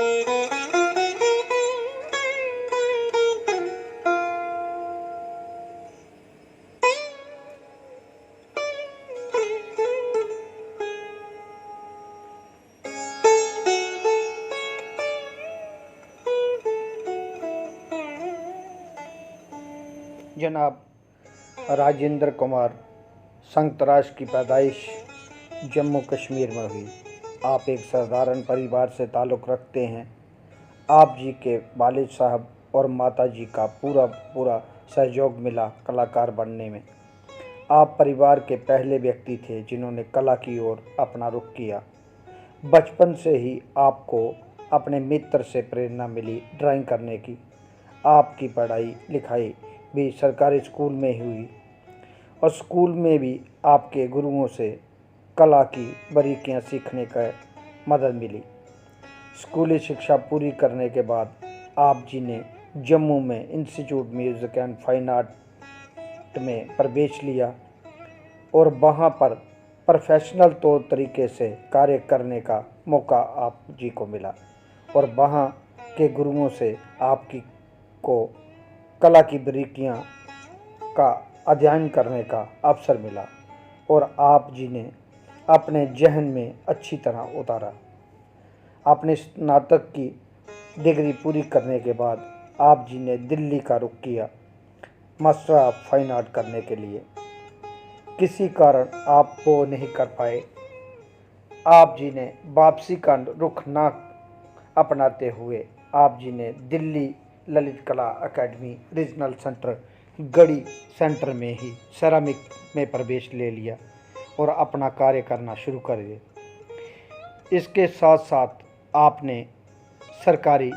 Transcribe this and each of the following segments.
जनाब राजेंद्र कुमार संतराश की पैदाइश जम्मू कश्मीर में हुई। आप एक साधारण परिवार से ताल्लुक़ रखते हैं। आप जी के वालिद साहब और माता जी का पूरा सहयोग मिला कलाकार बनने में। आप परिवार के पहले व्यक्ति थे जिन्होंने कला की ओर अपना रुख किया। बचपन से ही आपको अपने मित्र से प्रेरणा मिली ड्राइंग करने की। आपकी पढ़ाई लिखाई भी सरकारी स्कूल में ही हुई और स्कूल में भी आपके गुरुओं से कला की बारीकियां सीखने का मदद मिली। स्कूली शिक्षा पूरी करने के बाद आप जी ने जम्मू में institute music and fine art में प्रवेश लिया और वहाँ पर प्रोफेशनल तौर तरीके से कार्य करने का मौका आप जी को मिला और वहाँ के गुरुओं से आपकी को कला की बारीकियां का अध्ययन करने का अवसर मिला और आप जी ने अपने जहन में अच्छी तरह उतारा। अपने स्नातक की डिग्री पूरी करने के बाद आप जी ने दिल्ली का रुख किया मास्टर ऑफ फाइन आर्ट करने के लिए। किसी कारण आप वो नहीं कर पाए। आप जी ने वापसी का रुख ना अपनाते हुए आप जी ने दिल्ली ललित कला अकेडमी रीजनल सेंटर गढ़ी सेंटर में ही सेरामिक में प्रवेश ले लिया और अपना कार्य करना शुरू कर दिया। इसके साथ साथ आपने सरकारी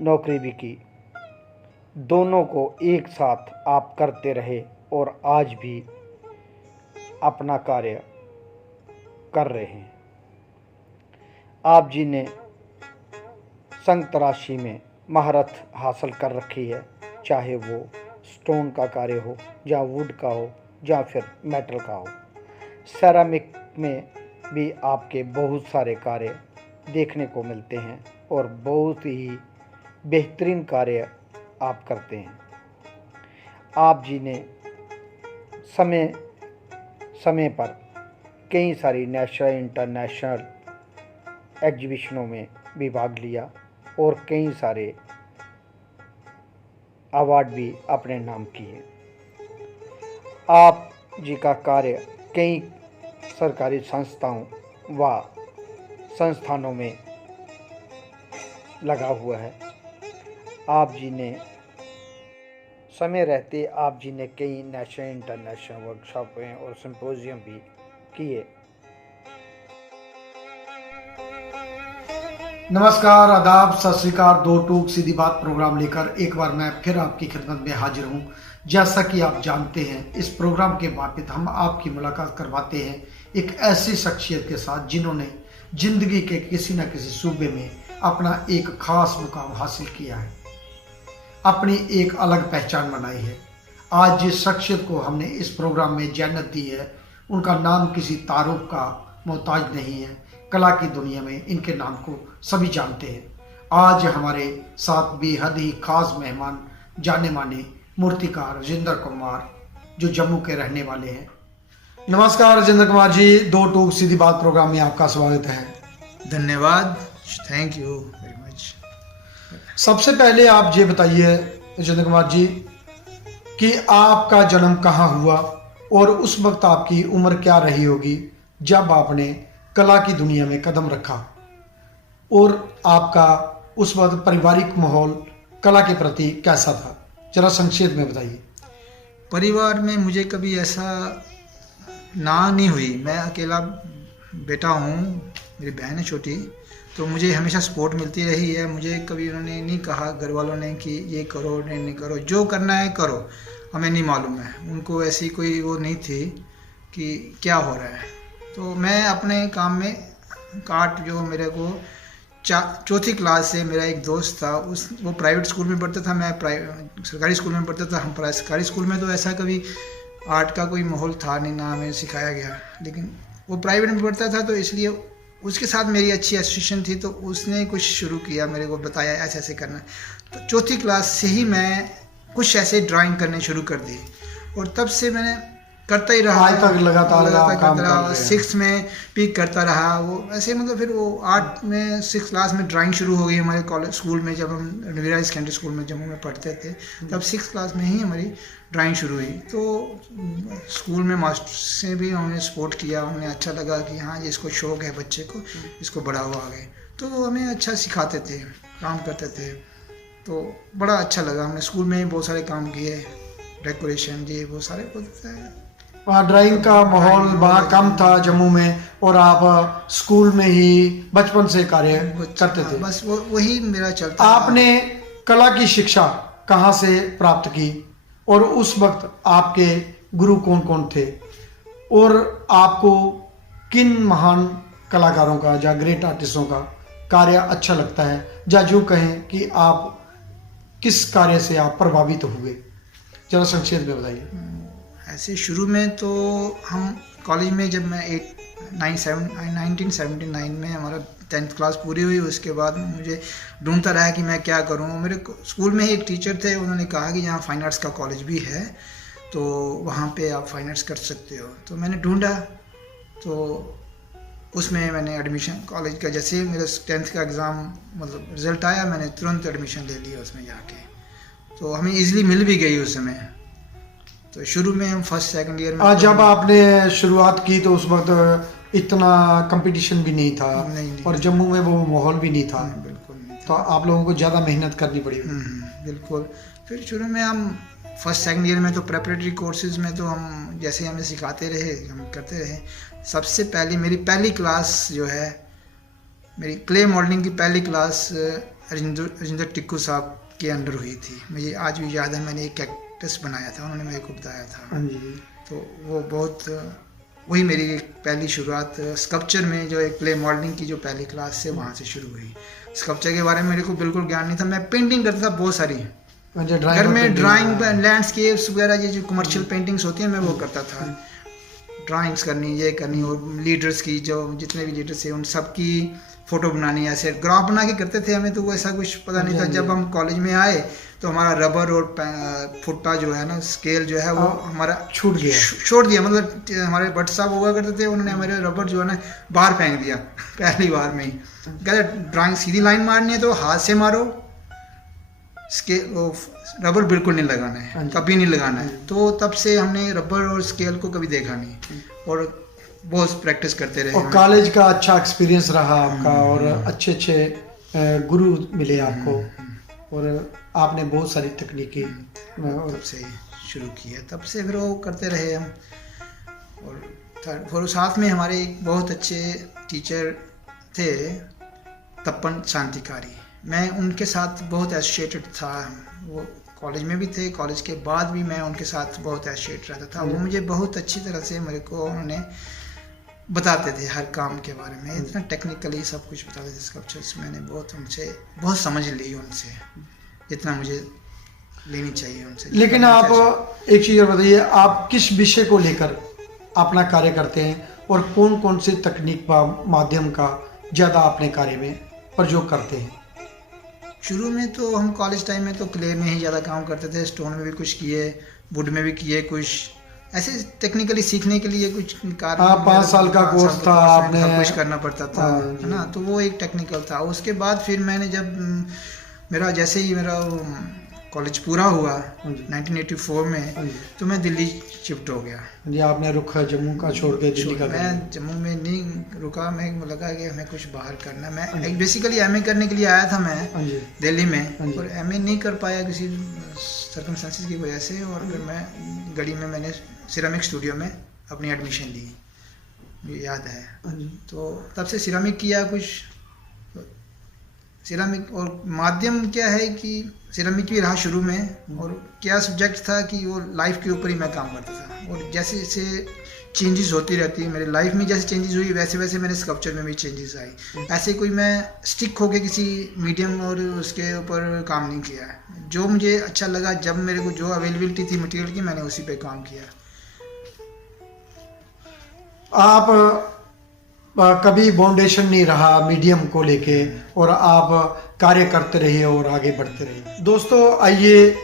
नौकरी भी की। दोनों को एक साथ आप करते रहे और आज भी अपना कार्य कर रहे हैं। आप जी ने संतराशी में महारत हासिल कर रखी है, चाहे वो स्टोन का कार्य हो या वुड का हो या फिर मेटल का हो। सेरामिक में भी आपके बहुत सारे कार्य देखने को मिलते हैं और बहुत ही बेहतरीन कार्य आप करते हैं। आप जी ने समय समय पर कई सारी नेशनल इंटरनेशनल एग्जीबिशनों में भी भाग लिया और कई सारे अवार्ड भी अपने नाम किए। आप जी का कार्य कई सरकारी संस्थाओं व संस्थानों में लगा हुआ है। आप जी ने समय रहते आप जी ने कई नेशनल इंटरनेशनल वर्कशॉपें और सिंपोजियम भी किए। नमस्कार, आदाब, सत श्री अकाल। दो टूक सीधी बात प्रोग्राम लेकर एक बार मैं फिर आपकी खिदमत में हाजिर हूं। जैसा कि आप जानते हैं, इस प्रोग्राम के बाबत हम आपकी मुलाकात करवाते हैं एक ऐसी शख्सियत के साथ जिन्होंने जिंदगी के किसी न किसी सूबे में अपना एक खास मुकाम हासिल किया है, अपनी एक अलग पहचान बनाई है। आज जिस शख्सियत को हमने इस प्रोग्राम में जन्नत दी है, उनका नाम किसी तारुफ का मोहताज नहीं है। कला की दुनिया में इनके नाम को सभी जानते हैं। आज हमारे साथ बेहद ही खास मेहमान, जाने माने मूर्तिकार राजेंद्र कुमार, जो जम्मू के रहने वाले हैं। नमस्कार राजेंद्र कुमार जी, दो टूक सीधी बात प्रोग्राम में आपका स्वागत है। धन्यवाद, थैंक यू वेरी मच। सबसे पहले आप ये बताइए राजेंद्र कुमार जी कि आपका जन्म कहाँ हुआ और उस वक्त आपकी उम्र क्या रही होगी जब आपने कला की दुनिया में कदम रखा, और आपका उस वक्त पारिवारिक माहौल कला के प्रति कैसा था, जरा संक्षेप में बताइए। परिवार में मुझे कभी ऐसा ना नहीं हुई। मैं अकेला बेटा हूँ, मेरी बहन है छोटी, तो मुझे हमेशा सपोर्ट मिलती रही है। मुझे कभी उन्होंने नहीं कहा, घर वालों ने, कि ये करो नहीं करो, जो करना है करो, हमें नहीं मालूम है। उनको ऐसी कोई वो नहीं थी कि क्या हो रहा है। तो मैं अपने काम में काट, जो मेरे को चौथी क्लास से मेरा एक दोस्त था, वो प्राइवेट स्कूल में पढ़ता था, मैं सरकारी स्कूल में पढ़ता था। हम सरकारी स्कूल में तो ऐसा कभी आर्ट का कोई माहौल था नहीं, ना हमें सिखाया गया, लेकिन वो प्राइवेट में पढ़ता था, तो इसलिए उसके साथ मेरी अच्छी एसोसिएशन थी, तो उसने कुछ शुरू किया, मेरे को बताया ऐसे ऐसे करना। तो चौथी क्लास से ही मैं कुछ ऐसे ड्राइंग करने शुरू कर दी, और तब से मैंने करता ही रहा, आज तक लगातार काम कर रहे हैं। 6 में भी करता रहा वो ऐसे। मतलब फिर वो 8 में 6 क्लास में ड्राइंग शुरू हो गई हमारे कॉलेज स्कूल में, जब हम रणवीरा सेकेंडरी स्कूल में जम्मू में पढ़ते थे, तब 6 क्लास में ही हमारी ड्राइंग शुरू हुई। तो स्कूल में मास्टर से भी उन्होंने सपोर्ट किया, उन्हें अच्छा लगा कि हाँ ये इसको शौक है बच्चे को, इसको बढ़ावा आगे, तो वो हमें अच्छा सिखाते थे, काम करते थे, तो बड़ा अच्छा लगा। हमने स्कूल में बहुत सारे काम किए, डेकोरेशन ये वो सारे बहुत। वहाँ ड्राइंग का माहौल वहाँ कम था जम्मू में, और आप स्कूल में ही बचपन से कार्य करते थे। बस वही मेरा चलता। आपने कला की शिक्षा कहाँ से प्राप्त की, और उस वक्त आपके गुरु कौन कौन थे, और आपको किन महान कलाकारों का या ग्रेट आर्टिस्टों का कार्य अच्छा लगता है, या यूँ कहें कि आप किस कार्य से आप प्रभावित हुए, जरा संक्षेप में बताइए। ऐसे शुरू में तो हम कॉलेज में, जब मैं 1979 में हमारा 10th क्लास पूरी हुई, उसके बाद मुझे ढूंढता रहा कि मैं क्या करूं। मेरे स्कूल में ही एक टीचर थे, उन्होंने कहा कि यहाँ फाइन आर्ट्स का कॉलेज भी है, तो वहाँ पे आप फाइन आर्ट्स कर सकते हो। तो मैंने ढूंढा, तो उसमें मैंने एडमिशन कॉलेज का, जैसे मेरा 10th का एग्ज़ाम मतलब रिज़ल्ट आया, मैंने तुरंत एडमिशन ले लिया उसमें जाके, तो हमें ईज़िली मिल भी गई उस समय। तो शुरू में हम फर्स्ट सेकंड ईयर में, जब आपने शुरुआत की तो उस वक्त इतना कंपटीशन भी नहीं था, नहीं। और जम्मू में वो माहौल भी नहीं था, बिल्कुल नहीं था। तो आप लोगों को ज़्यादा मेहनत करनी पड़ी। बिल्कुल। फिर शुरू में हम फर्स्ट सेकंड ईयर में तो प्रेपरेटरी कोर्सेज में तो हम जैसे हमें सिखाते रहे, हम करते रहे। सबसे पहले मेरी पहली क्लास जो है, मेरी क्ले मॉडलिंग की पहली क्लास राजेंद्र टिक्कू साहब के अंडर हुई थी। मुझे आज भी याद है, मैंने एक कैक्टस बनाया था, उन्होंने मेरे को बताया था। तो वो बहुत, वही मेरी पहली शुरुआत स्कल्पचर में, जो एक क्ले मॉडलिंग की जो पहली क्लास से वहाँ से शुरू हुई। स्कल्पचर के बारे में मेरे को बिल्कुल ज्ञान नहीं था, मैं पेंटिंग करता था बहुत सारी घर में, ड्राइंग, लैंडस्केप्स वगैरह, ये जो कमर्शियल पेंटिंग्स होती हैं मैं वो करता था, ड्राइंग्स करनी, ये करनी, और लीडर्स की, जो जितने भी लीडर्स थे उन सब की फ़ोटो बनानी, ऐसे ग्राफ बना के करते थे। हमें तो वो ऐसा कुछ पता नहीं था। जब हम कॉलेज में आए तो हमारा रबर और फुट्टा जो है ना, स्केल जो है वो हमारा छोड़ दिया। मतलब हमारे भट्ट साहब हुआ करते थे, उन्होंने हमारे रबर जो है ना बाहर फेंक दिया पहली बार में ही। कहते ड्राइंग सीधी लाइन मारनी है तो हाथ से मारो, स्केल रबर बिल्कुल नहीं लगाना है, कभी नहीं लगाना है। तो तब से हमने रबर और स्केल को कभी देखा नहीं, और बहुत प्रैक्टिस करते रहे। और कॉलेज का अच्छा एक्सपीरियंस रहा आपका, और अच्छे अच्छे गुरु मिले आपको, और आपने बहुत सारी तकनीकी तब से शुरू की है, तब से फिर वो करते रहे हम। और साथ में हमारे एक बहुत अच्छे टीचर थे, तपन शांतिकारी, मैं उनके साथ बहुत एसोसिएटेड था। वो कॉलेज में भी थे, कॉलेज के बाद भी मैं उनके साथ बहुत एसोसिएट रहता था। वो मुझे बहुत अच्छी तरह से मेरे को उन्होंने बताते थे हर काम के बारे में, इतना टेक्निकली सब कुछ बताते थे। स्कल्पचर्स मैंने बहुत उनसे बहुत समझ ली, उनसे जितना मुझे लेनी चाहिए उनसे। लेकिन आप एक चीज़ और बताइए, आप किस विषय को लेकर अपना कार्य करते हैं, और कौन कौन से तकनीक माध्यम का ज़्यादा अपने कार्य में प्रयोग करते हैं? शुरू में तो हम कॉलेज टाइम में तो क्ले में ही ज़्यादा काम करते थे, स्टोन में भी कुछ किए, वुड में भी किए, कुछ ऐसे टेक्निकली सीखने के लिए कुछ कार्य। 5 साल का कोर्स था, आपने सब कुछ करना पड़ता था, है ना, तो वो एक टेक्निकल था। उसके बाद फिर मैंने जब मेरा जैसे ही मेरा कॉलेज पूरा हुआ 1984 में, तो मैं दिल्ली शिफ्ट हो गया। जी, आपने रुख जम्मू का छोड़ के दिल्ली का? मैं जम्मू में नहीं रुका, मैं लगा कि हमें कुछ बाहर करना। मैं बेसिकली एमए करने के लिए आया था मैं दिल्ली में, और एमए नहीं कर पाया किसी सर्कमस्टेंसेस की वजह से, और फिर मैं गढ़ी में मैंने सिरामिक स्टूडियो में अपनी एडमिशन ली, मुझे याद है। तो तब से सिरामिक किया कुछ, सिरामिक, और माध्यम क्या है कि सिरामिक भी रहा शुरू में, और क्या सब्जेक्ट था कि वो लाइफ के ऊपर ही मैं काम करता था, और जैसे जैसे चेंजेस होती रहती है मेरी लाइफ में, जैसे चेंजेस हुई वैसे वैसे मेरे स्कल्पचर में भी चेंजेस आई। ऐसे कोई मैं स्टिक होके किसी मीडियम और उसके ऊपर काम नहीं किया है। जो मुझे अच्छा लगा, जब मेरे को जो अवेलेबिलिटी थी मटेरियल की, मैंने उसी पे काम किया। आप कभी बाउंडेशन नहीं रहा मीडियम को लेके, और आप कार्य करते रहिए और आगे बढ़ते रहिए। दोस्तों आइए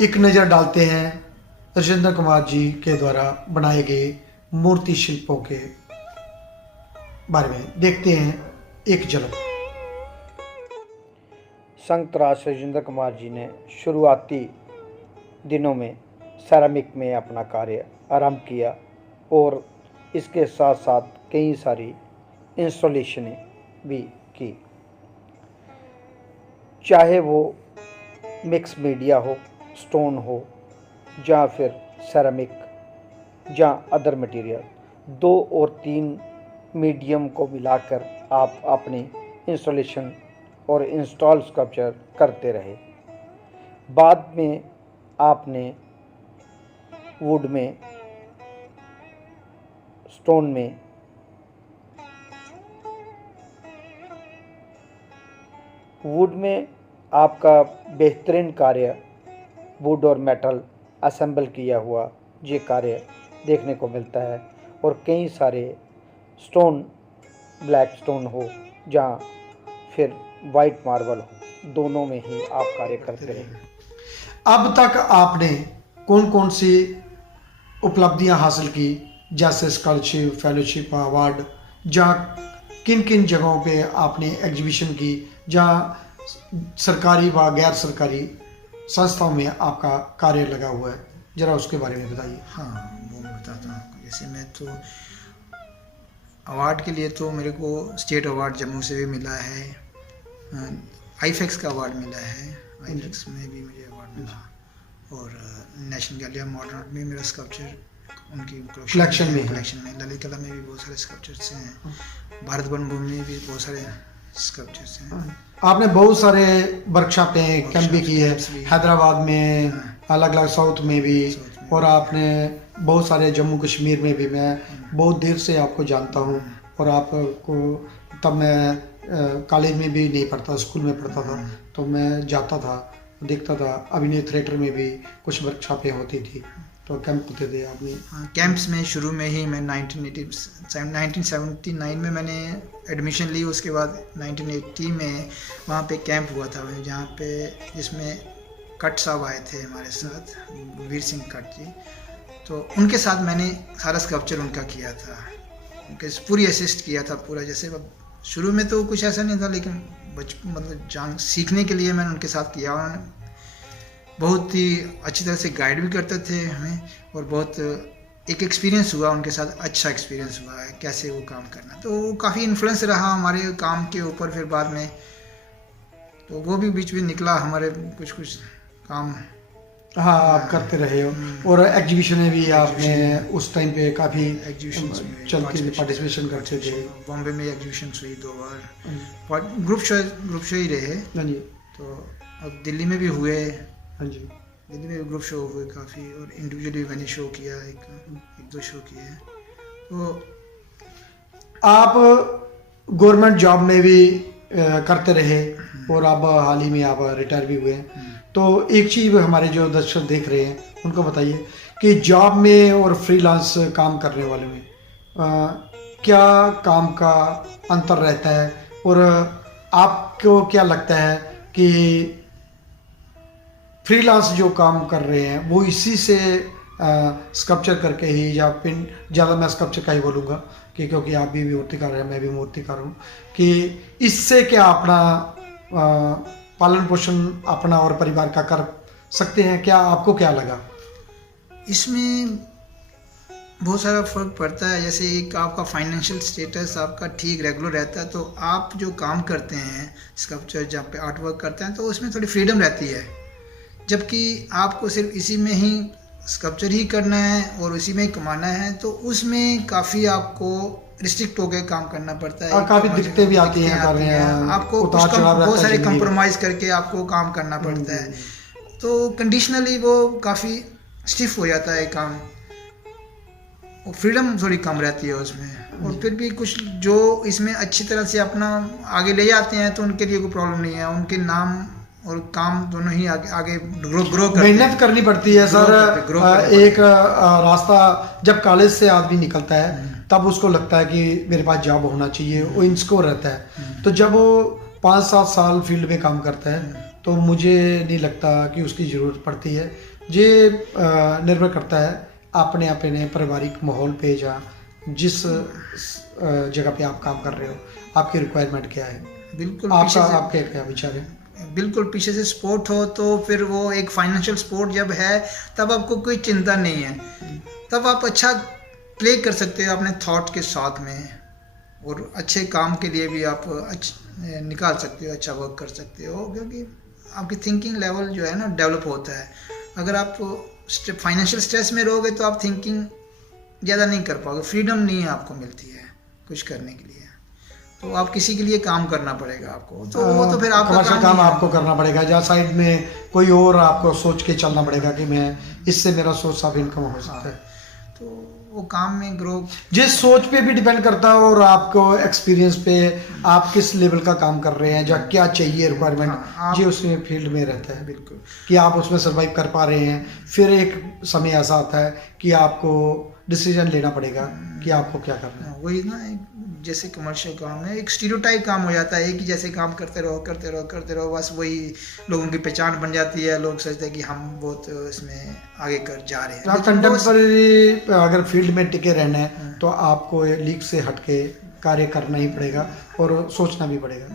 एक नज़र डालते हैं राजेंद्र कुमार जी के द्वारा बनाए गए मूर्ति शिल्पों के बारे में। देखते हैं एक झलक। संत राज राजेंद्र कुमार जी ने शुरुआती दिनों में सेरामिक में अपना कार्य आरंभ किया और इसके साथ साथ कई सारी इंस्टॉलेशनें भी की, चाहे वो मिक्स मीडिया हो, स्टोन हो या फिर सेरामिक या अदर मटेरियल। 2 और 3 मीडियम को मिलाकर आप अपनी इंस्टॉलेशन और इंस्टॉल स्कल्पचर करते रहे। बाद में आपने वुड में, स्टोन में, वुड में आपका बेहतरीन कार्य वुड और मेटल असेंबल किया हुआ ये कार्य देखने को मिलता है। और कई सारे स्टोन, ब्लैक स्टोन हो या फिर वाइट मार्बल हो, दोनों में ही आप कार्य करते रहे। अब तक आपने कौन कौन सी उपलब्धियां हासिल की, जैसे स्कॉलरशिप, फेलोशिप, अवार्ड, जहाँ किन किन जगहों पे आपने एग्जीबिशन की, जहाँ सरकारी व गैर सरकारी संस्थाओं में आपका कार्य लगा हुआ है, जरा उसके बारे में बताइए। हाँ, वो मैं बताता हूँ आपको। जैसे मैं तो अवार्ड के लिए तो मेरे को स्टेट अवार्ड जम्मू से भी मिला है, आईफेक्स का अवार्ड मिला है, आईफेक्स में भी मुझे अवार्ड मिला, और national gallery of modern art में मेरा स्कल्पचर उनकी कलेक्शन में ललित कला में भी बहुत सारे स्कल्पचर्स हैं, भारत वन भूमि में भी बहुत सारे स्कल्पचर्स हैं। आपने बहुत सारे वर्कशॉपें, कैंप भी की है, हैदराबाद में, अलग अलग साउथ में भी, और आपने बहुत सारे जम्मू कश्मीर में भी। मैं बहुत देर से आपको जानता हूँ, और आपको तब मैं कॉलेज में भी नहीं पढ़ता, स्कूल में पढ़ता था, तो मैं जाता था, देखता था। अभिनय थिएटर में भी कुछ वर्कशॉपें होती थी, तो कैंप होते थे आपने। कैंप्स में शुरू में ही मैं 1979 में मैंने एडमिशन ली। उसके बाद 1980 में वहाँ पे कैंप हुआ था, जहाँ पे जिसमें कट साहब आए थे हमारे साथ, वीर सिंह कट जी। तो उनके साथ मैंने सारा स्कल्पचर उनका किया था, उनके पूरी असिस्ट किया था पूरा। जैसे शुरू में तो कुछ ऐसा नहीं था, लेकिन मतलब जान सीखने के लिए मैंने उनके साथ किया। उन्होंने बहुत ही अच्छी तरह से गाइड भी करते थे हमें, और बहुत एक एक्सपीरियंस हुआ उनके साथ, अच्छा एक्सपीरियंस हुआ है कैसे वो काम करना। तो वो काफ़ी इन्फ्लुएंस रहा हमारे काम के ऊपर। फिर बाद में तो वो भी बीच में निकला हमारे कुछ काम। हाँ, आप करते रहे हो, और एग्जीबिशन में भी आपने उस टाइम पे काफ़ी एग्जीबिशन चलती थी, पार्टिसिपेशन करते थे। बॉम्बे में एग्जीबिशन हुई 2 बार, ग्रुप शो ही रहे। हाँ जी। तो अब दिल्ली में भी हुए, हाँ जी, दिल्ली में भी ग्रुप शो हुए काफ़ी, और इंडिविजुअली मैंने शो किया, एक 2 शो किए। तो आप गवर्नमेंट जॉब में भी करते रहे, और अब हाल ही में आप रिटायर भी हुए हैं। तो एक चीज़ हमारे जो दर्शक देख रहे हैं उनको बताइए कि जॉब में और फ्रीलांस काम करने वाले में क्या काम का अंतर रहता है, और आपको क्या लगता है कि फ्रीलांस जो काम कर रहे हैं वो इसी से स्कल्पचर करके ही, या पिन ज़्यादा मैं स्कल्पचर का ही बोलूँगा कि क्योंकि आप भी मूर्तिकार हैं, मैं भी मूर्तिकार हूँ, कि इससे क्या अपना पालन पोषण अपना और परिवार का कर सकते हैं? क्या आपको क्या लगा? इसमें बहुत सारा फर्क पड़ता है। जैसे एक आपका फाइनेंशियल स्टेटस आपका ठीक रेगुलर रहता है, तो आप जो काम करते हैं स्कल्पचर, जहाँ पे आर्ट वर्क करते हैं, तो उसमें थोड़ी फ्रीडम रहती है। जबकि आपको सिर्फ इसी में ही स्कल्पचर ही करना है और इसी में ही कमाना है, तो उसमें काफ़ी आपको रिस्ट्रिक्ट होकर काम करना पड़ता है, और काफ़ी दिक्कतें भी आती हैं, आपको बहुत सारे कंप्रोमाइज़ करके आपको काम करना पड़ता है। तो कंडीशनली वो काफ़ी स्टिफ हो जाता है काम, और फ्रीडम थोड़ी कम रहती है उसमें। और फिर भी कुछ जो इसमें अच्छी तरह से अपना आगे ले जाते हैं, तो उनके लिए कोई प्रॉब्लम नहीं है। उनके नाम और काम दोनों ही आगे आगे ग्रो करते हैं। मेहनत करनी पड़ती है सर। ग्रो एक रास्ता जब कॉलेज से आदमी निकलता है तब उसको लगता है कि मेरे पास जॉब होना चाहिए, वो इंस्कोर रहता है। तो जब वो 5-7 साल फील्ड में काम करता है तो मुझे नहीं लगता कि उसकी ज़रूरत पड़ती है। ये निर्भर करता है अपने अपने पारिवारिक माहौल पे, या जिस जगह पे आप काम कर रहे हो आपकी रिक्वायरमेंट क्या है। बिल्कुल आपके क्या विचार है? बिल्कुल पीछे से सपोर्ट हो तो फिर वो एक फाइनेंशियल सपोर्ट जब है तब आपको कोई चिंता नहीं है, तब आप अच्छा प्ले कर सकते हो अपने थॉट के साथ में, और अच्छे काम के लिए भी आप निकाल सकते हो, अच्छा वर्क कर सकते हो, क्योंकि आपकी थिंकिंग लेवल जो है ना डेवलप होता है। अगर आप फाइनेंशियल स्ट्रेस में रहोगे तो आप थिंकिंग ज़्यादा नहीं कर पाओगे, फ्रीडम नहीं है आपको मिलती है कुछ करने के लिए, तो आप किसी के लिए काम करना पड़ेगा आपको, तो वो तो फिर आपका काम आपको करना पड़ेगा, जहाँ साइड में कोई और आपको सोच के चलना पड़ेगा कि मैं इससे मेरा सोर्स ऑफ इनकम हो सकता है। तो वो काम में ग्रो जिस सोच पे भी डिपेंड करता है और आपको एक्सपीरियंस पे, आप किस लेवल का काम कर रहे हैं, या क्या चाहिए रिक्वायरमेंट, ये उसमें फील्ड में रहता है। बिल्कुल कि आप उसमें सर्वाइव कर पा रहे हैं। फिर एक समय ऐसा आता है कि आपको डिसीजन लेना पड़ेगा कि आपको क्या करना है। वही ना, जैसे कमर्शियल काम है एक स्टीरियोटाइप काम हो जाता है कि जैसे काम करते रहो बस वही लोगों की पहचान बन जाती है, लोग सोचते हैं कि हम बहुत इसमें आगे कर जा रहे हैं। कंटेम्पररी अगर फील्ड में टिके रहना है तो आपको लीग से हटके कार्य करना ही पड़ेगा और सोचना भी पड़ेगा।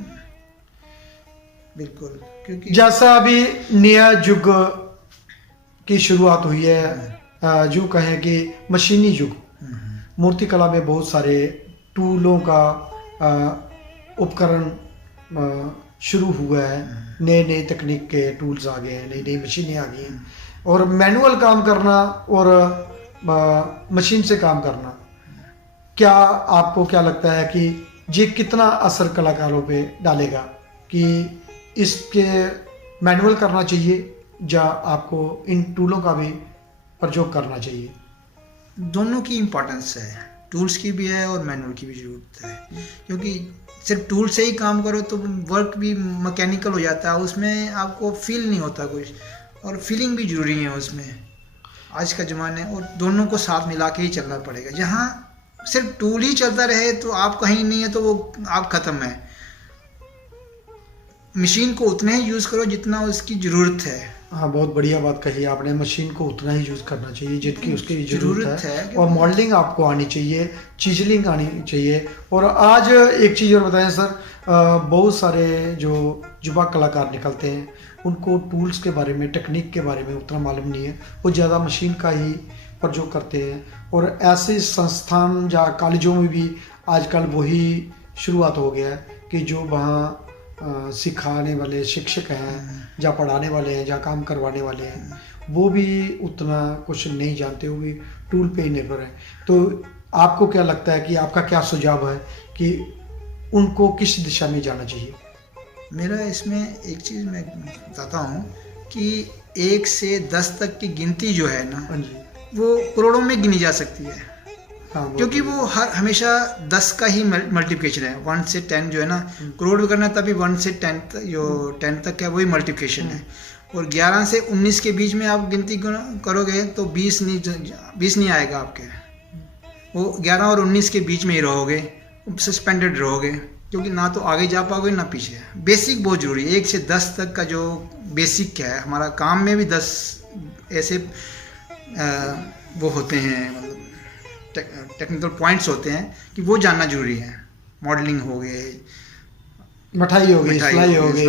बिल्कुल, क्योंकि जैसा अभी नया युग की शुरुआत हुई है, जो कहें कि मशीनी युग, मूर्ति कला में बहुत सारे टूलों का उपकरण शुरू हुआ है, नए नए तकनीक के टूल्स आ गए हैं, नई नई मशीनें आ गई हैं, और मैनुअल काम करना और मशीन से काम करना, क्या आपको क्या लगता है कि ये कितना असर कलाकारों पे डालेगा, कि इसके मैनुअल करना चाहिए या आपको इन टूलों का भी प्रयोग करना चाहिए? दोनों की इम्पोर्टेंस है, टूल्स की भी है और मैनुअल की भी ज़रूरत है, क्योंकि सिर्फ टूल से ही काम करो तो वर्क भी मैकेनिकल हो जाता है, उसमें आपको फील नहीं होता कुछ, और फीलिंग भी ज़रूरी है उसमें आज का ज़माना है, और दोनों को साथ मिला के ही चलना पड़ेगा। जहाँ सिर्फ टूल ही चलता रहे तो आप कहीं नहीं है, तो वो आप ख़त्म है। मशीन को उतना ही यूज़ करो जितना उसकी ज़रूरत है। हाँ, बहुत बढ़िया बात कही आपने। मशीन को उतना ही यूज़ करना चाहिए जितनी उसकी ज़रूरत है, और मॉडलिंग आपको आनी चाहिए, चिजलिंग आनी चाहिए। और आज एक चीज़ और बताएं सर, बहुत सारे जो युवा कलाकार निकलते हैं उनको टूल्स के बारे में, टेक्निक के बारे में उतना मालूम नहीं है, वो ज़्यादा मशीन का ही प्रयोग करते हैं। और ऐसे संस्थान या कॉलेजों में भी आजकल वही शुरुआत हो गया है कि जो वहाँ सिखाने वाले शिक्षक हैं या पढ़ाने वाले हैं या काम करवाने वाले हैं, वो भी उतना कुछ नहीं जानते, वो भी टूल पे ही निर्भर है। तो आपको क्या लगता है कि आपका क्या सुझाव है कि उनको किस दिशा में जाना चाहिए? मेरा इसमें एक चीज़ मैं बताता हूँ कि 1 से 10 तक की गिनती जो है ना, वो करोड़ों में गिनी जा सकती है। हाँ, क्योंकि वो हमेशा 10 का ही मल्टीप्लिकेशन है। 1 से 10 जो है ना, करोड़ भी करना है तभी 1 से 10 जो 10 तक है वही मल्टीप्लिकेशन है। और 11 से 19 के बीच में आप गिनती करोगे तो 20 नहीं आएगा आपके, वो 11 और 19 के बीच में ही रहोगे, सस्पेंडेड रहोगे, क्योंकि ना तो आगे जा पाओगे ना पीछे। बेसिक बहुत ज़रूरी है। 1 से 10 तक का जो बेसिक है, हमारा काम में भी 10 ऐसे वो होते हैं, मतलब टेक्निकल पॉइंट्स होते हैं कि वो जानना जरूरी है। मॉडलिंग हो गए, मिठाई हो गई, सिलाई हो गई,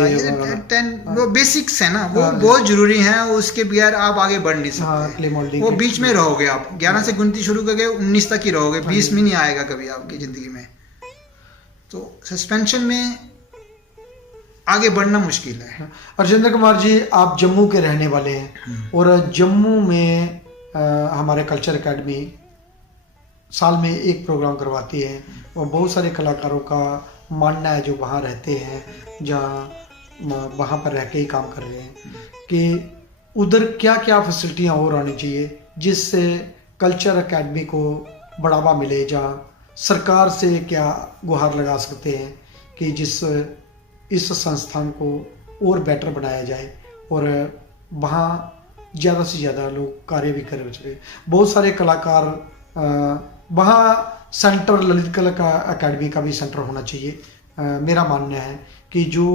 वो बेसिक्स है ना, वो बहुत जरूरी है। उसके बगैर आप आगे बढ़ नहीं सकते। वो बीच में रहोगे आप, 11 से गिनती शुरू करके 19 तक ही रहोगे, 20 में नहीं आएगा कभी आपकी ज़िंदगी में। तो सस्पेंशन में आगे बढ़ना मुश्किल है। अर्जेंद्र कुमार जी, आप जम्मू के रहने वाले हैं, और जम्मू में हमारे कल्चर एकेडमी साल में एक प्रोग्राम करवाती है, और बहुत सारे कलाकारों का मानना है जो वहाँ रहते हैं, जहाँ वहाँ पर रह के ही काम कर रहे हैं, कि उधर क्या क्या फैसिलिटियाँ और आनी चाहिए जिससे कल्चर एकेडमी को बढ़ावा मिले, जहाँ सरकार से क्या गुहार लगा सकते हैं कि जिस इस संस्थान को और बेटर बनाया जाए और वहाँ ज़्यादा से ज़्यादा लोग कार्य भी कर सके। बहुत सारे कलाकार वहाँ सेंटर ललित कला का अकेडमी का भी सेंटर होना चाहिए। मेरा मानना है कि जो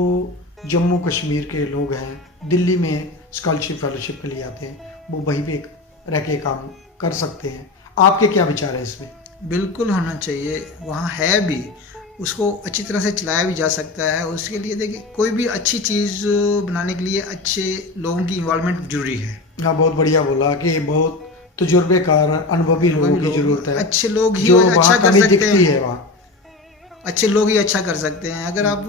जम्मू कश्मीर के लोग हैं दिल्ली में स्कॉलरशिप फेलोशिप के लिए आते हैं वो वहीं पे रह के काम कर सकते हैं। आपके क्या विचार है इसमें? बिल्कुल होना चाहिए, वहाँ है भी, उसको अच्छी तरह से चलाया भी जा सकता है। उसके लिए देखिए कोई भी अच्छी चीज़ बनाने के लिए अच्छे लोगों की इन्वॉल्वमेंट जरूरी है। हाँ, बहुत बढ़िया बोला कि बहुत तजुर्बेकार अनुभवी लोगों की जरूरत है। अच्छे लोग ही जो अच्छा वहाँ कर कमी सकते दिखती हैं, है वहाँ अच्छे लोग ही अच्छा कर सकते हैं। अगर आप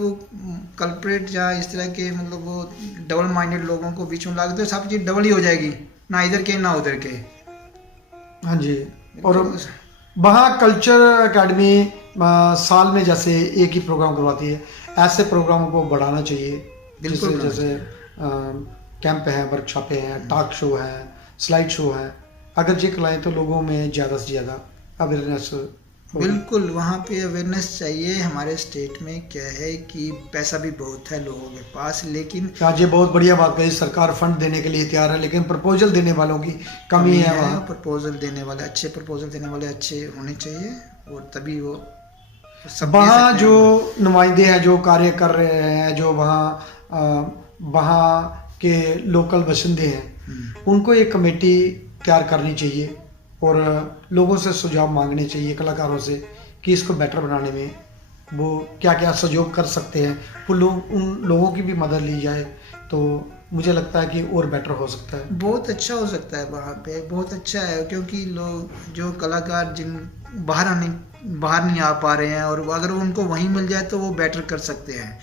कल्प्रेट या इस तरह के मतलब वो डबल माइंडेड लोगों को बीच में ला दो तो सब चीज़ डबल ही हो जाएगी, ना इधर के ना उधर के। हाँ जी। और वहाँ कल्चर एकेडमी साल में जैसे एक ही प्रोग्राम करवाती है, ऐसे प्रोग्रामों को बढ़ाना चाहिए। बिल्कुल जैसे कैंप हैं, वर्कशॉपें हैं, टॉक शो हैं, स्लाइड शो हैं। अगर ये खिलाएं तो लोगों में ज़्यादा से ज़्यादा अवेयरनेस। बिल्कुल वहाँ पे अवेयरनेस चाहिए। हमारे स्टेट में क्या है कि पैसा भी बहुत है लोगों के पास, लेकिन आज ये बहुत बढ़िया बात कही, सरकार फंड देने के लिए तैयार है लेकिन प्रपोजल देने वालों की कमी है वहाँ। प्रपोजल देने वाले अच्छे प्रपोजल देने वाले अच्छे होने चाहिए और तभी वो सब वहाँ जो नुमाइंदे हैं जो कार्य कर रहे हैं, जो वहाँ के लोकल बाशिंदे हैं, उनको एक कमेटी तैयार करनी चाहिए और लोगों से सुझाव मांगने चाहिए, कलाकारों से, कि इसको बेटर बनाने में वो क्या क्या सहयोग कर सकते हैं। वो लोग उन लोगों की भी मदद ली जाए तो मुझे लगता है कि और बेटर हो सकता है। बहुत अच्छा हो सकता है वहाँ पे, बहुत अच्छा है, क्योंकि लोग जो कलाकार जिन बाहर नहीं आ पा रहे हैं और अगर उनको वहीं मिल जाए तो वो बेटर कर सकते हैं।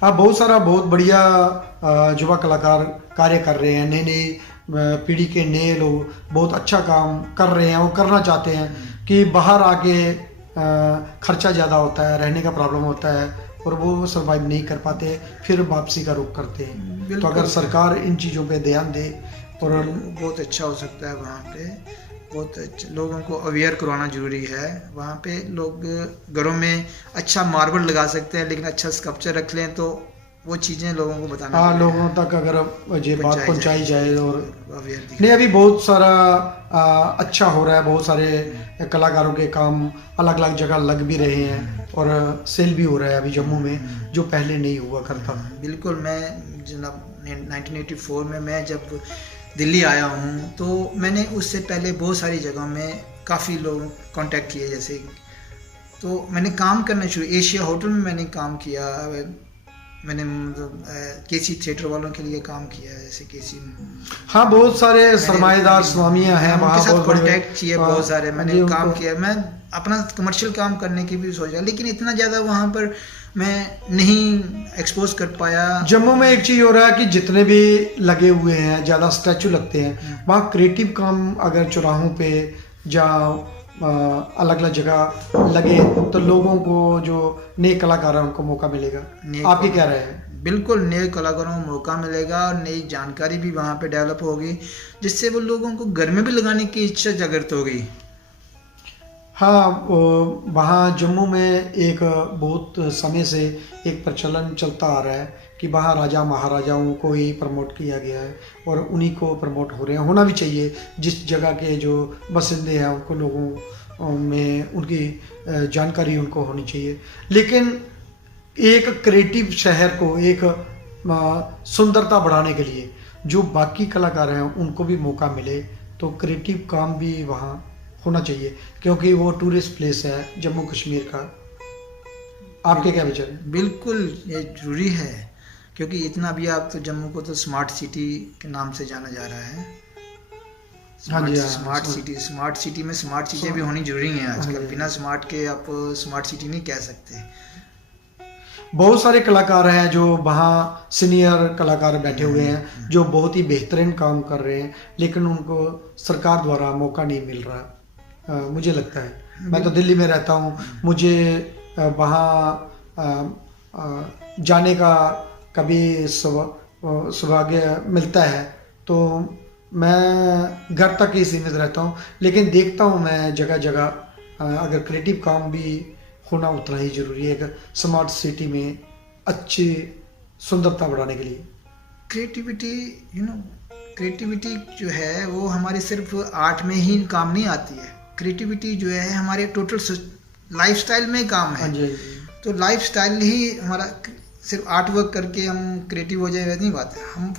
हाँ, बहुत बढ़िया युवा कलाकार कार्य कर रहे हैं। नई नई पीढ़ी के नए लोग बहुत अच्छा काम कर रहे हैं। वो करना चाहते हैं कि बाहर आके खर्चा ज़्यादा होता है, रहने का प्रॉब्लम होता है और वो सर्वाइव नहीं कर पाते, फिर वापसी का रुख करते हैं। तो अगर सरकार इन चीज़ों पे ध्यान दे और बहुत अच्छा हो सकता है। वहाँ पे बहुत अच्छा लोगों को अवेयर करवाना जरूरी है। वहाँ पे लोग घरों में अच्छा मार्बल लगा सकते हैं लेकिन अच्छा स्कल्पचर रख लें तो वो चीज़ें लोगों को बताना। हाँ, लोगों तक अगर ये बात पहुँचाई जाए और अवेयर नहीं, अभी बहुत सारा अच्छा हो रहा है। बहुत सारे कलाकारों के काम अलग अलग जगह लग भी रहे हैं और सेल भी हो रहा है अभी जम्मू में, जो पहले नहीं हुआ करता। बिल्कुल, मैं जनाब 1984 में मैं जब दिल्ली आया हूँ तो मैंने उससे पहले बहुत सारी जगह में काफ़ी लोग कांटेक्ट किए। जैसे तो मैंने काम करना शुरू, एशिया होटल में मैंने काम किया, मैंने केसी थिएटर वालों के लिए काम किया है, जैसे केसी। हाँ, बहुत सारे सरमाएदार स्वामियाँ हैं वहाँ, उनके साथ बहुत कांटेक्ट किए बहुत सारे, मैंने काम किया। मैं अपना कमर्शियल काम करने की भी सोचा लेकिन इतना ज़्यादा वहाँ पर मैं नहीं एक्सपोज कर पाया। जम्मू में एक चीज़ हो रहा है कि जितने भी लगे हुए हैं, ज़्यादा स्टैचू लगते हैं, वहाँ क्रिएटिव काम अगर चौराहों पे या अलग अलग जगह लगे तो लोगों को जो नए कलाकार हैं उनको मौका मिलेगा। आपकी क्या राय है? बिल्कुल, नए कलाकारों को मौका मिलेगा और नई जानकारी भी वहाँ पे डेवलप होगी जिससे वो लोगों को घर में भी लगाने की इच्छा जागृत होगी। हाँ, वहाँ जम्मू में एक बहुत समय से एक प्रचलन चलता आ रहा है कि वहाँ राजा महाराजाओं को ही प्रमोट किया गया है और उन्हीं को प्रमोट हो रहे हैं। होना भी चाहिए, जिस जगह के जो बसिंदे हैं उनको लोगों में उनकी जानकारी उनको होनी चाहिए। लेकिन एक क्रिएटिव शहर को एक सुंदरता बढ़ाने के लिए जो बाकी कलाकार हैं उनको भी मौका मिले तो क्रिएटिव काम भी वहाँ होना चाहिए, क्योंकि वो टूरिस्ट प्लेस है जम्मू कश्मीर का। आपके क्या विचार है? बिल्कुल, ये जरूरी है क्योंकि इतना भी आप तो जम्मू को तो स्मार्ट सिटी के नाम से जाना जा रहा है। स्मार्ट सिटी में स्मार्ट चीज़ें भी होनी जरूरी हैं आजकल। बिना स्मार्ट के आप स्मार्ट सिटी नहीं कह सकते। बहुत सारे कलाकार हैं जो वहाँ सीनियर कलाकार बैठे हुए हैं जो बहुत ही बेहतरीन काम कर रहे हैं लेकिन उनको सरकार द्वारा मौका नहीं मिल रहा। मुझे लगता है, मैं तो दिल्ली में रहता हूँ, मुझे वहाँ जाने का कभी सौभाग्य मिलता है तो मैं घर तक ही सीमित रहता हूँ, लेकिन देखता हूँ मैं जगह जगह अगर क्रिएटिव काम भी होना उतना ही ज़रूरी है। स्मार्ट सिटी में अच्छी सुंदरता बढ़ाने के लिए? क्रिएटिविटी, क्रिएटिविटी जो है वो हमारे सिर्फ आर्ट में ही काम नहीं आती है। क्रिएटिविटी जो है हमारे टोटल लाइफस्टाइल में काम हाँ है। जी, हाँ जी। तो लाइफस्टाइल ही हमारा, सिर्फ आर्ट वर्क करके हम क्रिएटिव हो जाए वैसे नहीं बात है। हम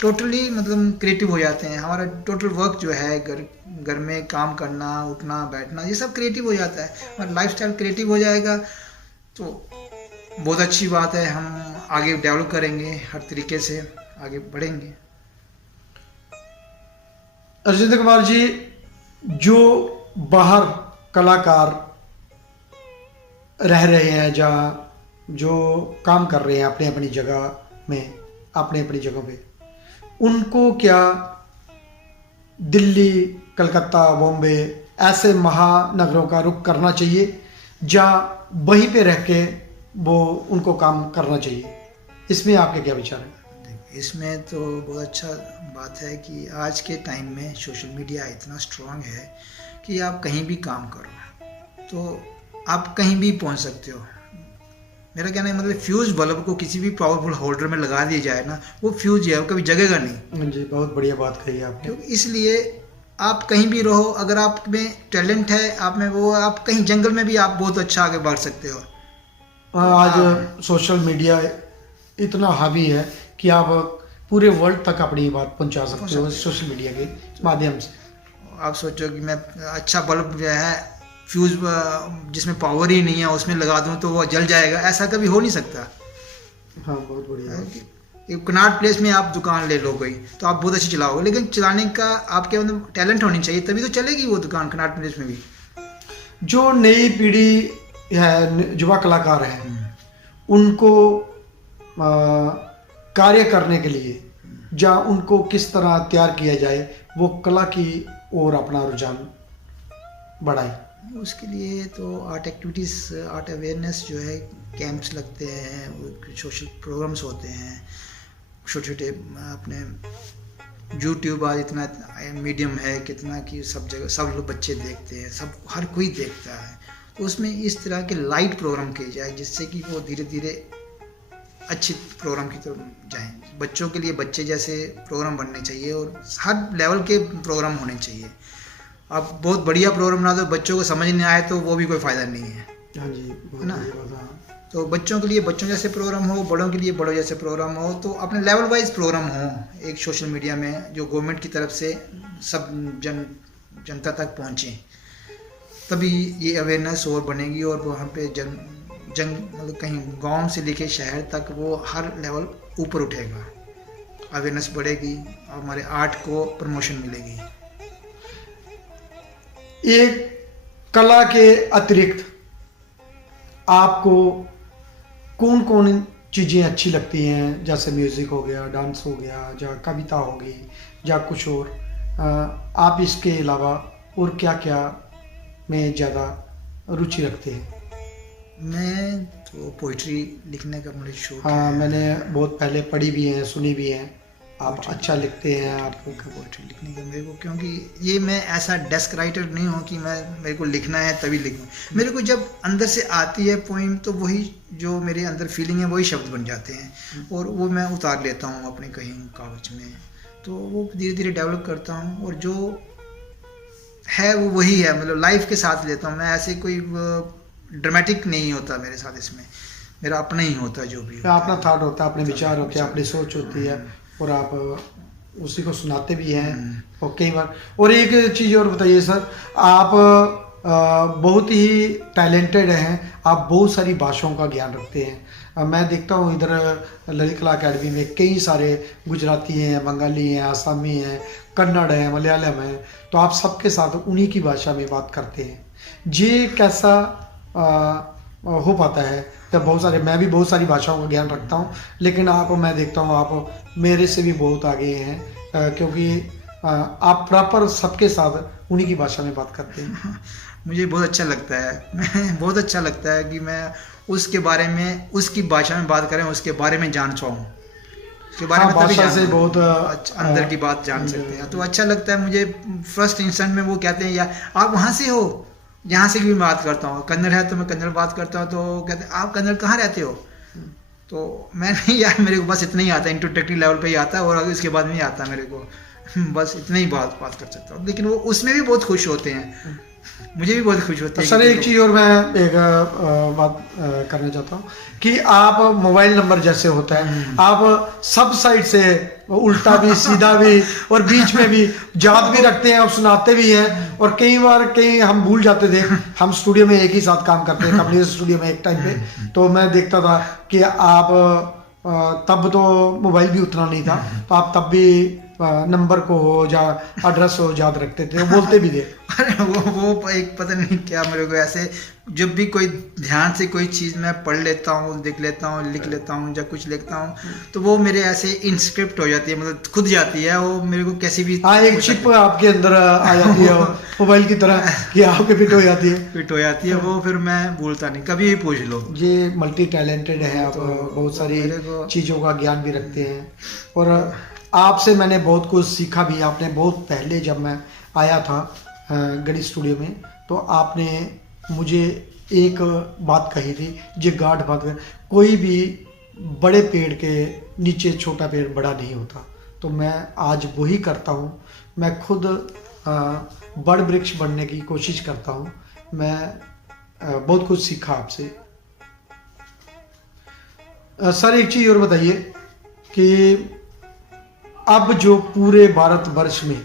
टोटली मतलब क्रिएटिव हो जाते हैं। हमारा टोटल वर्क जो है घर में काम करना, उठना बैठना, ये सब क्रिएटिव हो जाता है। हमारा लाइफस्टाइल क्रिएटिव हो जाएगा तो बहुत अच्छी बात है। हम आगे डेवलप करेंगे, हर तरीके से आगे बढ़ेंगे। राजेंद्र कुमार जी, जो बाहर कलाकार रह रहे हैं जहाँ, जो काम कर रहे हैं अपने अपनी जगह में, अपने अपनी जगह पे, उनको क्या दिल्ली, कलकत्ता, बॉम्बे ऐसे महानगरों का रुख करना चाहिए, जहाँ वहीं पे रह के वो उनको काम करना चाहिए? इसमें आपके क्या विचार है? इसमें तो बहुत अच्छा बात है कि आज के टाइम में सोशल मीडिया इतना स्ट्रांग है कि आप कहीं भी काम करो तो आप कहीं भी पहुंच सकते हो। मेरा कहना है मतलब फ्यूज बल्ब को किसी भी पावरफुल होल्डर में लगा दिया जाए ना, वो फ्यूज है, वो कभी जगेगा नहीं। जी, बहुत बढ़िया बात कही आपने। क्योंकि इसलिए आप कहीं भी रहो, अगर आप में टैलेंट है, आप में वो, आप कहीं जंगल में भी आप बहुत अच्छा आगे बढ़ सकते हो। आज सोशल मीडिया इतना हावी है कि आप पूरे वर्ल्ड तक अपनी बात पहुंचा सकते हो सोशल मीडिया के माध्यम से। आप सोचो कि मैं अच्छा बल्ब जो है फ्यूज जिसमें पावर ही नहीं है उसमें लगा दूं तो वो जल जाएगा, ऐसा कभी हो नहीं सकता। हाँ, बहुत बढ़िया। एक कनॉट प्लेस में आप दुकान ले लो गई तो आप बहुत अच्छी चलाओगे, लेकिन चलाने का आपके अंदर टैलेंट होनी चाहिए, तभी तो चलेगी वो दुकान कनॉट प्लेस में भी। जो नई पीढ़ी है, युवा कलाकार हैं, उनको कार्य करने के लिए जहाँ उनको किस तरह तैयार किया जाए, वो कला की ओर अपना रुझान बढ़ाए? उसके लिए तो आर्ट एक्टिविटीज़, आर्ट अवेयरनेस जो है, कैंप्स लगते हैं, सोशल प्रोग्राम्स होते हैं, छोटे छोटे अपने यूट्यूब आज इतना मीडियम है कितना कि सब जगह सब लोग बच्चे देखते हैं, सब हर कोई देखता है। तो उसमें इस तरह के लाइट प्रोग्राम किए जाए जिससे कि वो धीरे धीरे अच्छी प्रोग्राम की तरफ जाएं। बच्चों के लिए बच्चे जैसे प्रोग्राम बनने चाहिए और हर लेवल के प्रोग्राम होने चाहिए। अब बहुत बढ़िया प्रोग्राम बना दो, बच्चों को समझ नहीं आए तो वो भी कोई फ़ायदा नहीं है। हाँ जी, बहुत ना? बढ़िया बात है। तो बच्चों के लिए बच्चों जैसे प्रोग्राम हो, बड़ों के लिए बड़ों जैसे प्रोग्राम हो, तो अपने लेवल वाइज प्रोग्राम हो एक सोशल मीडिया में, जो गवर्नमेंट की तरफ से सब जनता तक पहुँचे, तभी ये अवेयरनेस और बनेगी और वहाँ पे मतलब कहीं गांव से लेके शहर तक वो हर लेवल ऊपर उठेगा, अवेयरनेस बढ़ेगी और हमारे आर्ट को प्रमोशन मिलेगी। एक कला के अतिरिक्त आपको कौन कौन चीज़ें अच्छी लगती हैं? जैसे म्यूज़िक हो गया, डांस हो गया, या कविता होगी, या कुछ और। आप इसके अलावा और क्या क्या में ज़्यादा रुचि रखते हैं? मैं तो पोइट्री लिखने का मुझे शौक हाँ, है। मैंने बहुत पहले पढ़ी भी है, सुनी भी है। आप अच्छा लिखते हैं। आप पोइट्री लिखने का मेरे को, क्योंकि ये मैं ऐसा डेस्क राइटर नहीं हूँ कि मेरे को लिखना है तभी लिखूँ। मेरे को जब अंदर से आती है पोइम तो वही जो मेरे अंदर फीलिंग है वही शब्द बन जाते हैं और वो मैं उतार लेता हूँ अपने कहीं कागज में, तो वो धीरे धीरे डेवलप करता हूँ और जो है वो वही है, मतलब लाइफ के साथ लेता हूँ मैं। ऐसे कोई ड्रामेटिक नहीं होता मेरे साथ, इसमें मेरा अपना ही होता है जो भी होता अपना थॉट होता है, अपने विचार होते हैं, अपनी सोच होती है और आप उसी को सुनाते भी हैं। और कई बार और एक चीज़ और बताइए सर, आप बहुत ही टैलेंटेड हैं, आप बहुत सारी भाषाओं का ज्ञान रखते हैं। मैं देखता हूँ इधर ललित कला अकेडमी में कई सारे गुजराती हैं, बंगाली हैं, आसामी हैं, कन्नड़ है, मलयालम है, तो आप सबके साथ उन्हीं की भाषा में बात करते हैं। ये कैसा हो पाता है? तो बहुत सारे, मैं भी बहुत सारी भाषाओं का ज्ञान रखता हूँ, लेकिन आप, मैं देखता हूँ आप मेरे से भी बहुत आगे हैं, क्योंकि आप प्रॉपर सबके साथ उन्हीं की भाषा में बात करते हैं। मुझे बहुत अच्छा लगता है बहुत अच्छा लगता है कि मैं उसके बारे में, उसकी भाषा में बात करें, उसके बारे में जान पाऊँ, उसके बारे में तभी भाषा से बहुत अंदर की बात जान सकते हैं। तो अच्छा लगता है मुझे। फर्स्ट इंस्टेंट में वो कहते हैं यार आप वहाँ से हो, यहाँ से भी बात करता हूँ, कन्नड़ है तो मैं कन्नड़ बात करता हूँ, तो कहते हैं आप कन्नड़ कहाँ रहते हो, तो मैं नहीं यार, मेरे को बस इतना ही आता है, इंट्रोडक्टरी लेवल पे ही आता है और आगे उसके बाद नहीं आता मेरे को। बस इतना ही बात कर सकता हूँ, लेकिन वो उसमें भी बहुत खुश होते हैं, मुझे भी बहुत खुश होते हैं। सर एक चीज़ और मैं एक बात करना चाहता हूँ कि आप मोबाइल नंबर जैसे होता है, आप सब साइड से उल्टा भी सीधा भी और बीच में भी याद भी रखते हैं और सुनाते भी हैं। और कई बार हम भूल जाते थे, हम स्टूडियो में एक ही साथ काम करते हैं, कम्युनिस्ट स्टूडियो में एक टाइम पे, तो मैं देखता था कि आप तब तो मोबाइल भी उतना नहीं था, तो आप तब भी नंबर को हो या एड्रेस हो याद रखते थे, वो बोलते भी थे। अरे वो एक पता नहीं क्या, मेरे को ऐसे जब भी कोई ध्यान से कोई चीज़ मैं पढ़ लेता हूँ, देख लेता हूँ, लिख लेता हूँ या कुछ लिखता हूँ, तो वो मेरे ऐसे इंस्क्रिप्ट हो जाती है, मतलब खुद जाती है वो मेरे को कैसी भी। हाँ, एक चिप आपके अंदर आ जाती है मोबाइल की तरह कि आपके फिट हो जाती है, वो फिर मैं भूलता नहीं, कभी भी पूछ लो। ये मल्टी टैलेंटेड है आप, तो बहुत सारी चीज़ों का ज्ञान भी रखते हैं। और आपसे मैंने बहुत कुछ सीखा भी। आपने बहुत पहले जब मैं आया था गढ़ी स्टूडियो में, तो आपने मुझे एक बात कही थी, ये गाढ़ बात है, कोई भी बड़े पेड़ के नीचे छोटा पेड़ बड़ा नहीं होता। तो मैं आज वही करता हूँ, मैं खुद बड़ वृक्ष बनने की कोशिश करता हूँ। मैं बहुत कुछ सीखा आपसे। सर एक चीज़ और बताइए कि अब जो पूरे भारतवर्ष में,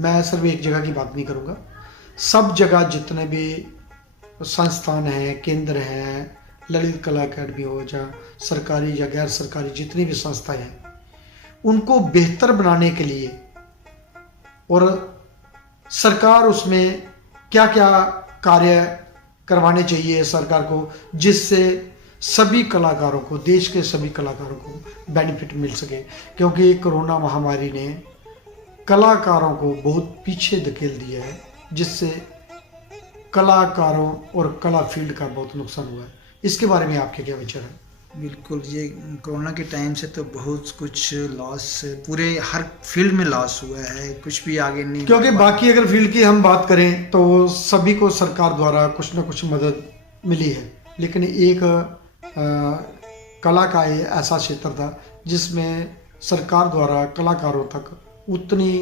मैं सिर्फ एक जगह की बात नहीं करूँगा, सब जगह जितने भी संस्थान हैं, केंद्र हैं, ललित कला अकेडमी हो या सरकारी या गैर सरकारी जितनी भी संस्थाएं हैं, उनको बेहतर बनाने के लिए और सरकार उसमें क्या क्या कार्य करवाने चाहिए सरकार को, जिससे सभी कलाकारों को, देश के सभी कलाकारों को बेनिफिट मिल सके। क्योंकि कोरोना महामारी ने कलाकारों को बहुत पीछे धकेल दिया है, जिससे कलाकारों और कला फील्ड का बहुत नुकसान हुआ है। इसके बारे में आपके क्या विचार है? बिल्कुल, ये कोरोना के टाइम से तो बहुत कुछ लॉस, पूरे हर फील्ड में लॉस हुआ है, कुछ भी आगे नहीं। क्योंकि बाकी अगर फील्ड की हम बात करें तो सभी को सरकार द्वारा कुछ ना कुछ मदद मिली है, लेकिन एक कला का ऐसा क्षेत्र था जिसमें सरकार द्वारा कलाकारों तक उतनी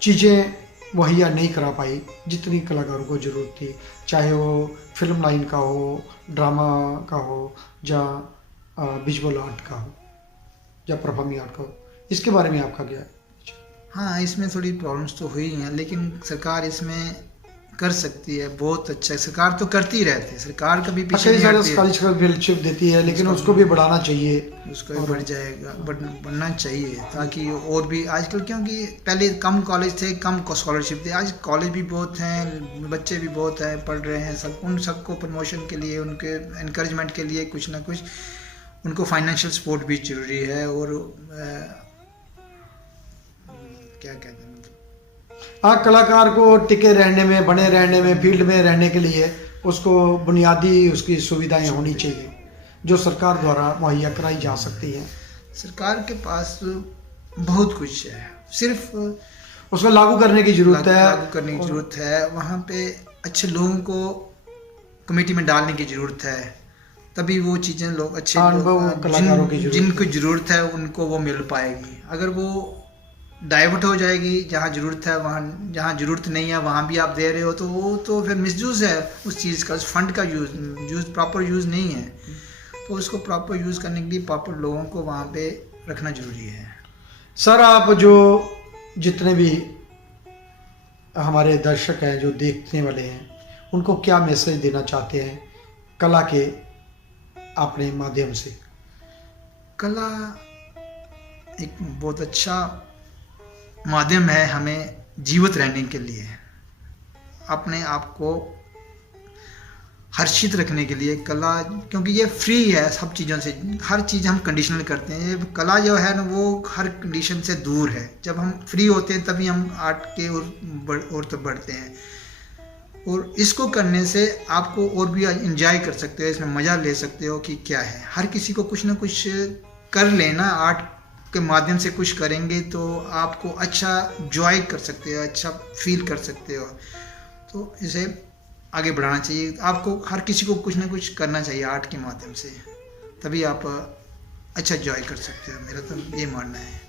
चीज़ें मुहैया नहीं करा पाई जितनी कलाकारों को ज़रूरत थी, चाहे वो फिल्म लाइन का हो, ड्रामा का हो, या विजुअल आर्ट का हो, या परफॉर्मिंग आर्ट का हो। इसके बारे में आपका क्या है? हाँ, इसमें थोड़ी प्रॉब्लम्स तो हुई हैं, लेकिन सरकार इसमें कर सकती है, बहुत अच्छा है। सरकार तो करती रहती है, सरकार कभी पीछे नहीं हटती है। स्कॉलरशिप देती है, लेकिन उसको भी बढ़ाना चाहिए, उसको भी बढ़ जाएगा, बढ़ना चाहिए, ताकि और भी आजकल, क्योंकि पहले कम कॉलेज थे, कम स्कॉलरशिप थे, आज कॉलेज भी बहुत हैं, बच्चे भी बहुत हैं, पढ़ रहे हैं सब। उन सबको प्रमोशन के लिए, उनके इनकरेजमेंट के लिए कुछ ना कुछ उनको फाइनेंशियल सपोर्ट भी जरूरी है। और क्या कहते हैं, हाँ, कलाकार को टिके रहने में, बने रहने में, फील्ड में रहने के लिए उसको बुनियादी उसकी सुविधाएं होनी चाहिए, जो सरकार द्वारा मुहैया कराई जा सकती हैं। सरकार के पास बहुत कुछ है, सिर्फ उसको लागू करने की जरूरत है, लागू करने की जरूरत है। वहाँ पे अच्छे लोगों को कमेटी में डालने की जरूरत है, तभी वो चीज़ें लोग अच्छे कलाकारों की जिनको जरूरत है उनको वो मिल पाएगी। अगर वो डाइवर्ट हो जाएगी, जहाँ ज़रूरत है वहाँ, जहाँ ज़रूरत नहीं है वहाँ भी आप दे रहे हो, तो वो तो फिर मिसयूज़ है उस चीज़ का, उस फंड का यूज़ प्रॉपर यूज़ नहीं है। तो उसको प्रॉपर यूज़ करने के लिए प्रॉपर लोगों को वहाँ पे रखना ज़रूरी है। सर आप जो जितने भी हमारे दर्शक हैं, जो देखने वाले हैं, उनको क्या मैसेज देना चाहते हैं कला के अपने माध्यम से? कला एक बहुत अच्छा माध्यम है हमें जीवित रहने के लिए, अपने आप को हर्षित रखने के लिए। कला, क्योंकि ये फ्री है सब चीज़ों से, हर चीज़ हम कंडीशनल करते हैं। ये कला जो है ना, वो हर कंडीशन से दूर है। जब हम फ्री होते हैं तभी हम आर्ट के और तो बढ़ते हैं। और इसको करने से आपको और भी इंजॉय कर सकते हो, इसमें मज़ा ले सकते हो कि क्या है। हर किसी को कुछ ना कुछ कर लेना, आर्ट के माध्यम से कुछ करेंगे तो आपको अच्छा जॉय कर सकते हो, अच्छा फील कर सकते हो। तो इसे आगे बढ़ाना चाहिए। आपको हर किसी को कुछ ना कुछ करना चाहिए आर्ट के माध्यम से, तभी आप अच्छा एंजॉय कर सकते हो। मेरा तो ये मानना है।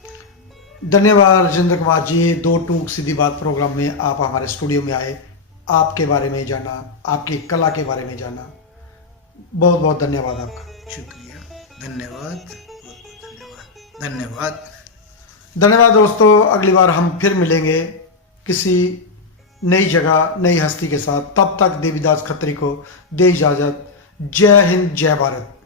धन्यवाद राजेंद्र कुमार जी, दो टूक सीधी बात प्रोग्राम में आप हमारे स्टूडियो में आए, आपके बारे में जाना, आपकी कला के बारे में जाना। बहुत बहुत धन्यवाद आपका। शुक्रिया, धन्यवाद, बहुत बहुत धन्यवाद, धन्यवाद। धन्यवाद दोस्तों, अगली बार हम फिर मिलेंगे किसी नई जगह नई हस्ती के साथ। तब तक देवीदास खत्री को दे इजाजत। जय हिंद, जय भारत।